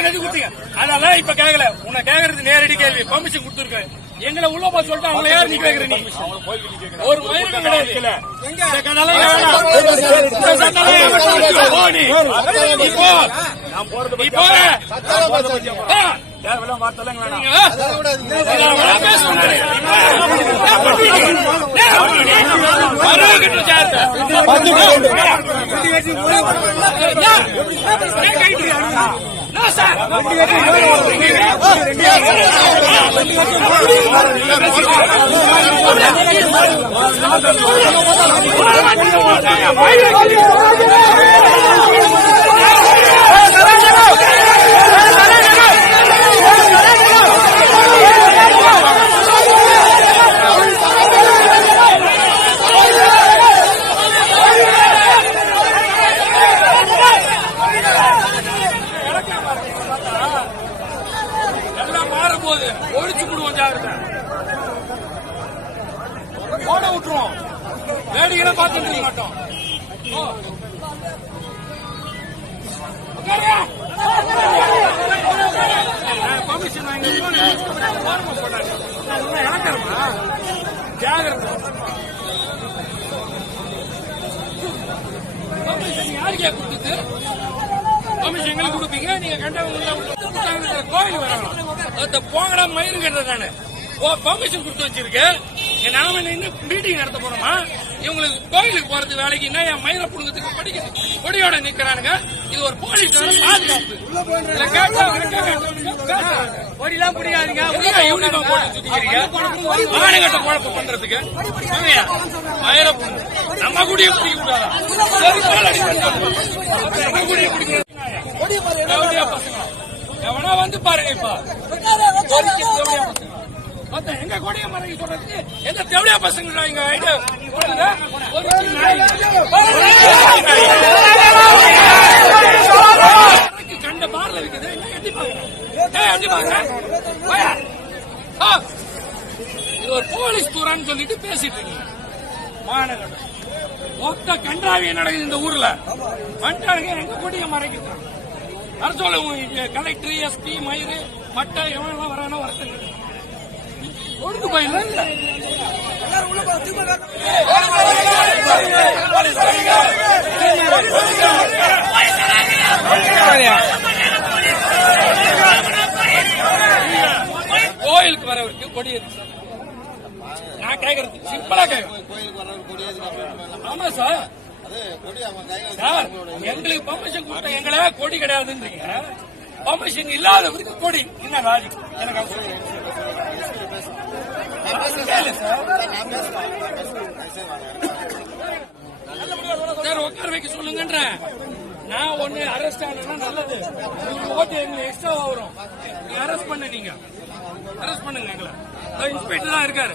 கொடுத்தீங்க அதெல்லாம் இப்ப கேட்கல உன்னை கேக்குறது நேரடி கேள்வி பர்மிஷன் கொடுத்துருக்கேன் எங்களை உள்ள போய் சொல்லிட்டு அவங்கள யார் நீ கேக்குற நீ ஒரு கிடையாது. தேவையில்லாம வேணாம் சார்? போகுது ஒழிச்சு விடுவோம் ஜாகிரதை ஓட விட்டுருவோம். வேடிக்கையில பார்த்துட்டு இருக்க மாட்டோம். ஓ. வாங்கி ஓரமா போடாது. ஜாகிரதை யாருக்கே கொடுத்துட்டு? எங்களுக்கு கொடுப்பீங்க. நீங்க கண்டவங்க அந்த போங்கடா மயிறு கட்டுறது நானு ஓ பர்மிஷன் கொடுத்து வச்சிருக்கேன் என் நாம நின்று மீட்டிங் நடத்த போறோமா? இவங்களுக்கு கோயிலுக்கு போறது வேலைக்கு என்ன என் மயிரை புடுங்கிறதுக்கு படிக்குது கொடியோட நிக்கிறானுங்க. இது ஒரு போலீஸ் பாதுகாப்பு. கொடிலாம் பிடிக்காதீங்க யூனிஃபார்ம் போட்டு சுத்திக்கிறீங்க? குழப்பம் பண்றதுக்கு. புடுங்க. நம்ம கூடயே பிடிக்க கூடாதா. நம்ம கூடயே பசங்க. எவனா வந்து பாருங்க இப்ப. எங்க கொடிய மறைக்க சொல்றதுக்கு எந்த தேவடியா பசங்க இங்க? ஐடியா கண்ட பார்ல இருக்குது. இது ஒரு போலீஸ் தூரான்னு சொல்லிட்டு பேசிட்டு இருக்கீங்க. மாநகரம். மொத்த கன்றாவி நடக்குது இந்த ஊர்ல. வந்துட்டாங்க எங்க கொடிய மறைக்கிறாங்க? வர சொல்லுங்க கலெக்டர் எஸ்பி மயிறு மட்டை எவனெல்லாம் வரானோ வரட்டுங்க ஒழுங்கு பயில இல்ல? கோயிலுக்கு வரவருக்கு கொடி இருக்கு சார். நான் கேக்குறது. சிம்பிளா கேக்குறேன் ஆமா சார் சார். எங்களுக்கு பர்மிஷன் கொடுத்த எங்களை கொடி கிடையாதுன்றீங்க. பர்மிஷன் இல்லாதவருக்கு கொடி. என்ன ராஜி எனக்கு சார். உட்கார வைக்க சொல்லுங்கன்ற நான் ஒண்ணு அரெஸ்ட் ஆனா நல்லது. ஓட்டு எங்களுக்கு எக்ஸ்ட்ரா வரும். அரெஸ்ட் பண்ண நீங்க. அரெஸ்ட் பண்ணுங்க எங்களை. இன்ஸ்பெக்டர் தான் இருக்காரு.